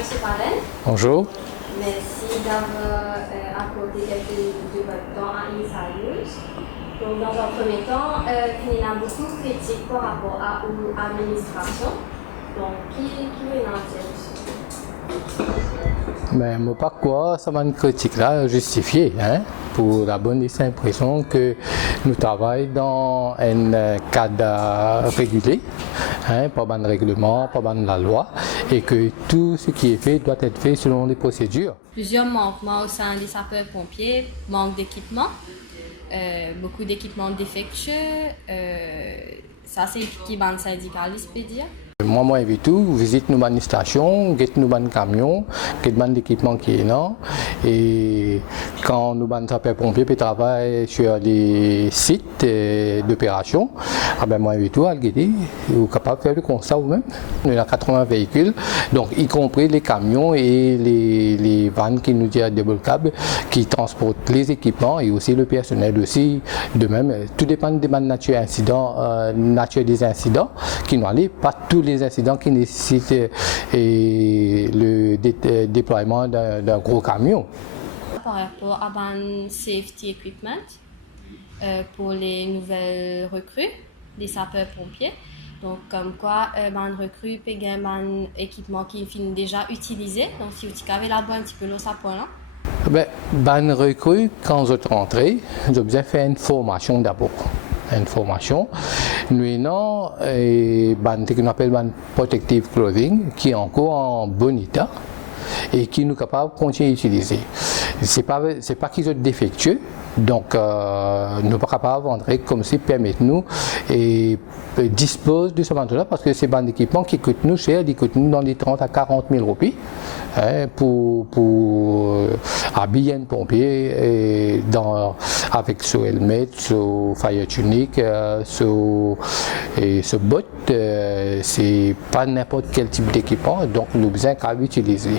Monsieur Pavel. Bonjour. Merci d'avoir accordé quelques minutes de votre temps à Inside News. Donc, dans un premier temps, il y a beaucoup de critiques par rapport à l'administration. Donc, qui est en tête? Mais moi, pas quoi, ça m'a une critique là justifiée, hein, pour la bonne et simple raison que nous travaillons dans un cadre régulé, hein, pas de règlement, pas de la loi, et que tout ce qui est fait doit être fait selon les procédures. Plusieurs manquements au sein des sapeurs-pompiers, manque d'équipement, beaucoup d'équipements défectueux, ça c'est qui est syndicaliste, peut dire. Moi, invite tout, visite nos stations, get nos camions, get nos équipements qui est là. Et quand nous sapeurs-pompiers travaillent sur des sites d'opération, moi, invite tout à le guider, vous êtes capable de faire le constat vous-même. Nous avons 80 véhicules, donc y compris les camions et les vannes qui nous tirent des câbles, qui transportent les équipements et aussi le personnel aussi. De même, tout dépend de la nature des incidents qui nous allent, pas tous les incidents qui nécessitent le déploiement d'un gros camion. Par rapport à un safety equipment pour les nouvelles recrues, des sapeurs-pompiers. Donc, comme quoi, un recrue peut gagner un équipement qui est déjà utilisé. Donc, si vous avez là-bas un petit peu l'eau, ça point là. Ben, recrue, quand vous rentrez, vous avez besoin de faire une formation d'abord. Une formation. Nous avons ce qu'on appelle protective clothing qui est encore en bon état et qui nous est capable de continuer à utiliser. Ce n'est pas qu'ils sont défectueux, donc nous ne sommes pas capables d'entrer comme si permettent-nous et dispose de ce manteau-là parce que c'est un équipement qui coûte nous cher, il coûte nous dans les 30 à 40 000 roupies. Hein, pour habiller un pompier avec ce helmet, ce fire tunic, ce botte, c'est pas n'importe quel type d'équipement, donc nous avons besoin qu'à l'utiliser.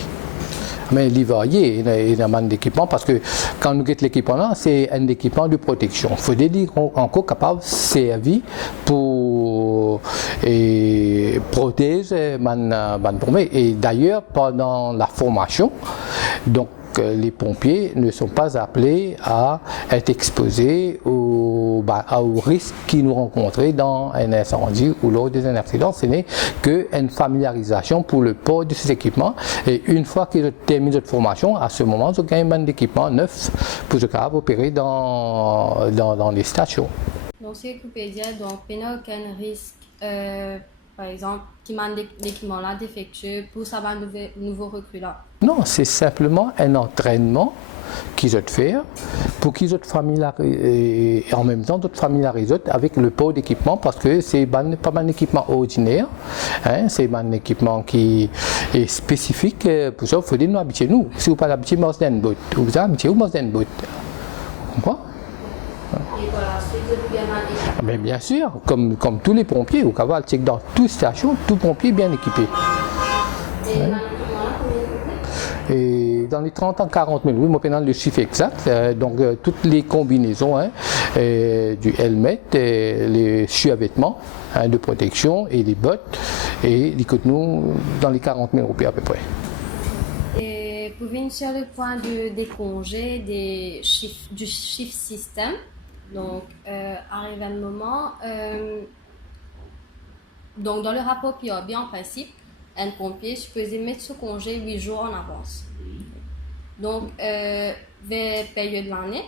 Mais il varie, il y a un d'équipement parce que quand nous guettons l'équipement là, c'est un équipement de protection. Il faut dire encore capable de servir pour protéger les pompiers. Et d'ailleurs, pendant la formation, donc, les pompiers ne sont pas appelés à être exposés aux risques qu'ils nous rencontrent dans un incendie ou lors d'un accident. Ce n'est qu'une familiarisation pour le port de ces équipements. Et une fois qu'ils ont terminé cette formation, à ce moment, ils ont gagné un équipement neuf pour se opérer dans les stations. Donc, c'est que vous pouvez dire, donc, il n'y a aucun risque, par exemple, qui mène l'équipement là défectueux pour savoir nouveau recrue là. Non, c'est simplement un entraînement qu'ils ont fait pour qu'ils soient familiarisés et en même temps familiarisés avec le port d'équipement parce que c'est pas un équipement ordinaire, hein, c'est un équipement qui est spécifique. Pour ça, il faut nous habituer nous. Si vous ne pas habitué, vous êtes bout. Vous habituez ou vous êtes bout. Pourquoi? Et voilà, mais bien sûr, comme tous les pompiers, au Caval, c'est que dans toute station, tout pompier est bien équipé. Et dans les 30 à 40 000, oui, moi, pendant le chiffre exact, donc toutes les combinaisons du helmet, les survêtements de protection et les bottes, et ils coûtent nous dans les 40 000 roupies à peu près. Et pour venir sur le point des congés, du shift system, donc arrive un moment, donc dans le rapport PIOB, en principe, un pompier supposé mettre ce congé 8 jours en avance. Donc, vers période de l'année,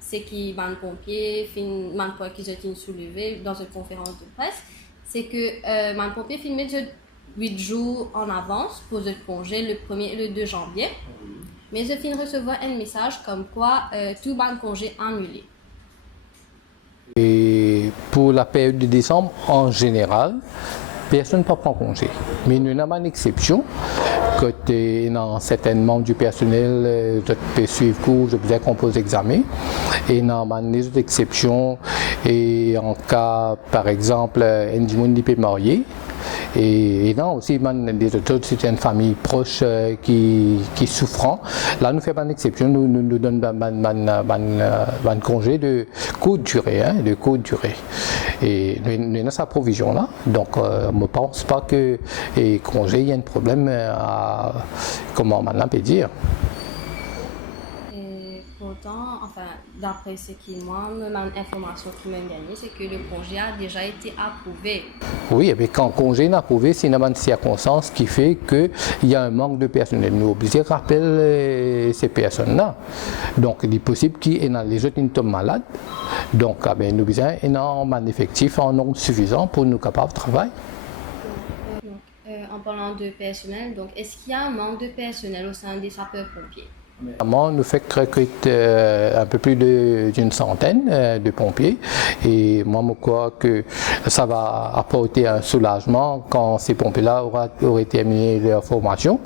c'est un pompier, un point qui a soulevé dans une conférence de presse, c'est que un pompier filme 8 jours en avance pour le congé le 1er et le 2 janvier. Mais je finis de recevoir un message comme quoi tout le congé annulé. Et pour la période de décembre, en général, personne ne peut prendre congé. Mais nous avons une exception. Côté dans certains membres du personnel, je peux suivre cours, je peux composer examen. Et dans les autres exceptions, et en cas, par exemple, un monde peut marier. Et non, aussi, des autres, c'est une famille proche qui souffrant. Là, nous faisons une exception, nous donnons un congé de courte durée, de courte durée. Et nous avons cette provision-là. Donc, je ne pense pas que les congés, il y a un problème comment on peut dire. Et pourtant, enfin, d'après ce qui moi, l'information qui m'a gagnée, c'est que le congé a déjà été approuvé. Oui, mais quand le congé est approuvé, c'est une circonstance qui fait qu'il y a un manque de personnel. Nous sommes obligés de rappeler ces personnes-là. Donc, il est possible qu'il y ait les autres qui tombent malades. Donc, nous avons besoin d'un effectif en nombre suffisant pour nous capables de travailler. En parlant de personnel, donc est-ce qu'il y a un manque de personnel au sein des sapeurs-pompiers? Nous faisons recruter un peu plus d'une centaine de pompiers et moi je crois que ça va apporter un soulagement quand ces pompiers-là auraient terminé leur formation.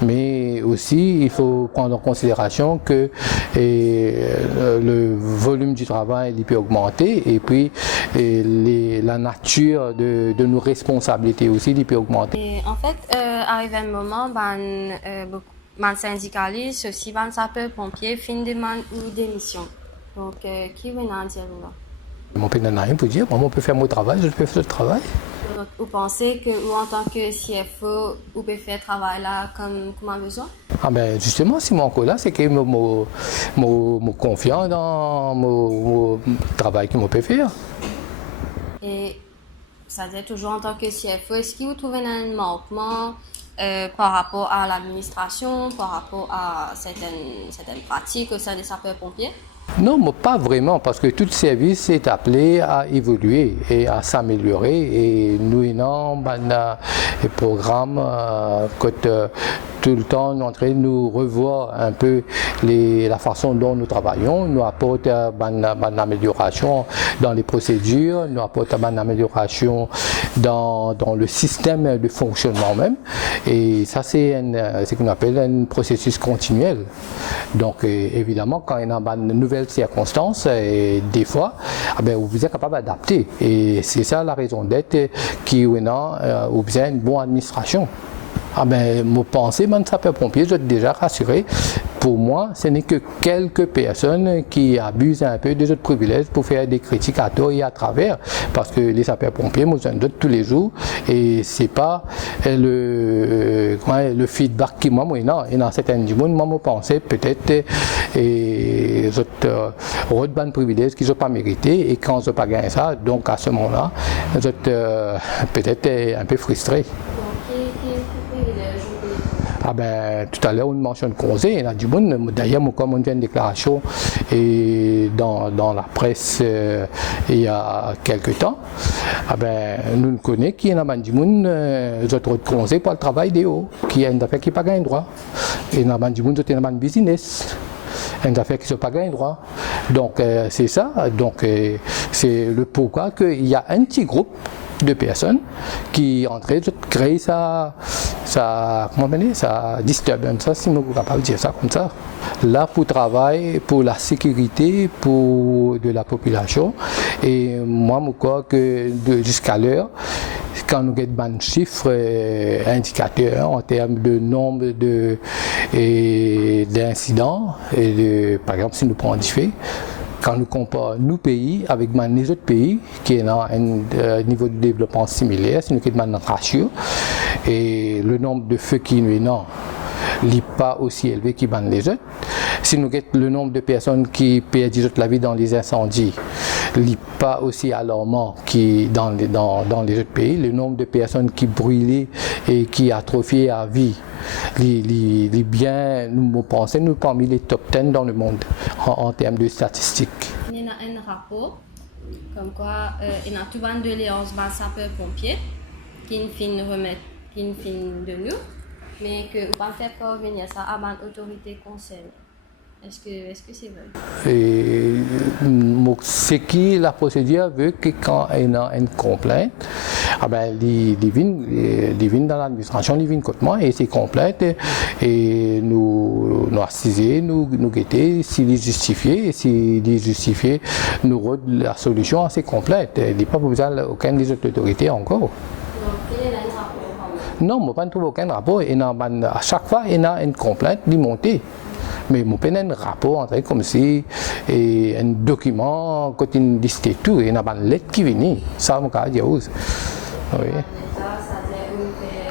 Mais aussi il faut prendre en considération que le volume du travail peut augmenter et puis la nature de nos responsabilités aussi peut augmenter. Et en fait, arrive un moment, les syndicalistes, aussi les sapeurs-pompiers, fin demande ou démission. Donc, qui veut en dire là? Je ne peux rien pour dire, moi je peux faire mon travail, je peux faire le travail. Donc, vous pensez que vous, en tant que CFO, vous pouvez faire le travail là comme on a besoin? Ah ben justement, si mon encore là, c'est que je suis confiant dans mon travail que je peux faire. Et ça veut dire toujours en tant que CFO, est-ce que vous trouvez un manquement par rapport à l'administration, par rapport à certaines pratiques au sein des sapeurs-pompiers? Non, mais pas vraiment, parce que tout service est appelé à évoluer et à s'améliorer. Et nous, avons un programme tout le temps nous en train de nous revoir un peu la façon dont nous travaillons, nous apporte une amélioration dans les procédures, nous apporte une amélioration dans le système de fonctionnement même. Et ça, c'est ce qu'on appelle un processus continuel. Donc, évidemment, quand il y a une nouvelle circonstance, des fois, vous êtes capable d'adapter. Et c'est ça la raison d'être qui vous besoin d'une bonne administration. Mon pensée, mon sapeur-pompier, je suis déjà rassuré. Pour moi, ce n'est que quelques personnes qui abusent un peu des autres privilèges pour faire des critiques à tort et à travers. Parce que les sapeurs-pompiers, moi, j'en donne tous les jours. Et ce n'est pas le feedback qui m'a moi, non. Et dans certains monde, moi, je pensais peut-être et je bonnes privilèges qu'ils n'ont pas mérité. Et quand je n'ai pas gagné ça, donc à ce moment-là, je suis peut-être un peu frustré. Tout à l'heure, on mentionne congé, il y a du monde. D'ailleurs, comme on fait une déclaration dans la presse il y a quelques temps, nous connaissons qu'il y a du monde d'autres congés pour le travail des hauts, qui a une affaire qui n'a pas gagné droit. Et il y a du monde qui a un business. Une affaire qui ne pas gagné droit. Donc, c'est ça. Donc, c'est le pourquoi qu'il y a un petit groupe de personnes qui en train de créer ça disturbance, ça, si nous sommes capables de dire ça comme ça. Là, pour travailler, pour la sécurité de la population. Et moi, je crois que jusqu'à l'heure, quand nous avons des chiffres indicateurs en termes de nombre d'incidents, par exemple, si nous prenons des faits, quand nous comparons nos pays avec les autres pays qui ont un niveau de développement similaire, si nous avons un ratio, et le nombre de feux qui nous ont n'est pas aussi élevé que les autres. Si nous avons le nombre de personnes qui perdent la vie dans les incendies, n'est pas aussi alarmant que dans les autres pays. Le nombre de personnes qui brûlent et qui atrophient à vie, les biens, nous pensons, nous parmi les top 10 dans le monde en termes de statistiques. Il y a un rapport comme quoi il y a tout de doléances dans sapeurs-pompiers qui finissent de nous, mais que vous pas faire parvenir ça à l'autorité concernée. Est-ce que c'est vrai? Ce qui la procédure veut que quand il y a une complainte, ils viennent dans l'administration, ils viennent contre moi et c'est complète et nous assiser, nous guetter s'il est justifié et s'il est justifié, nous redonnons la solution assez complète. Il n'y a pas besoin d'aucune des autres autorités encore. Donc, quel est le rapport? Non, je ne trouve aucun rapport. À chaque fois, il y a une complainte montée. Mais je peux un rapport comme si un document, quand il listait tout, il y a une lettre qui vient. Ça, je peux dire. Oui.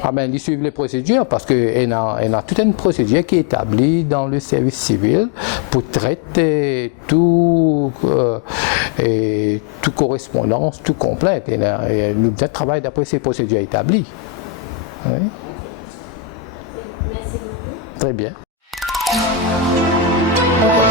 Ah ben, ils suivent les procédures parce qu'il a toute une procédure qui est établie dans le service civil pour traiter tout correspondance, tout complète. Nous travaillons d'après ces procédures établies. Oui. Merci beaucoup. Très bien. Ok.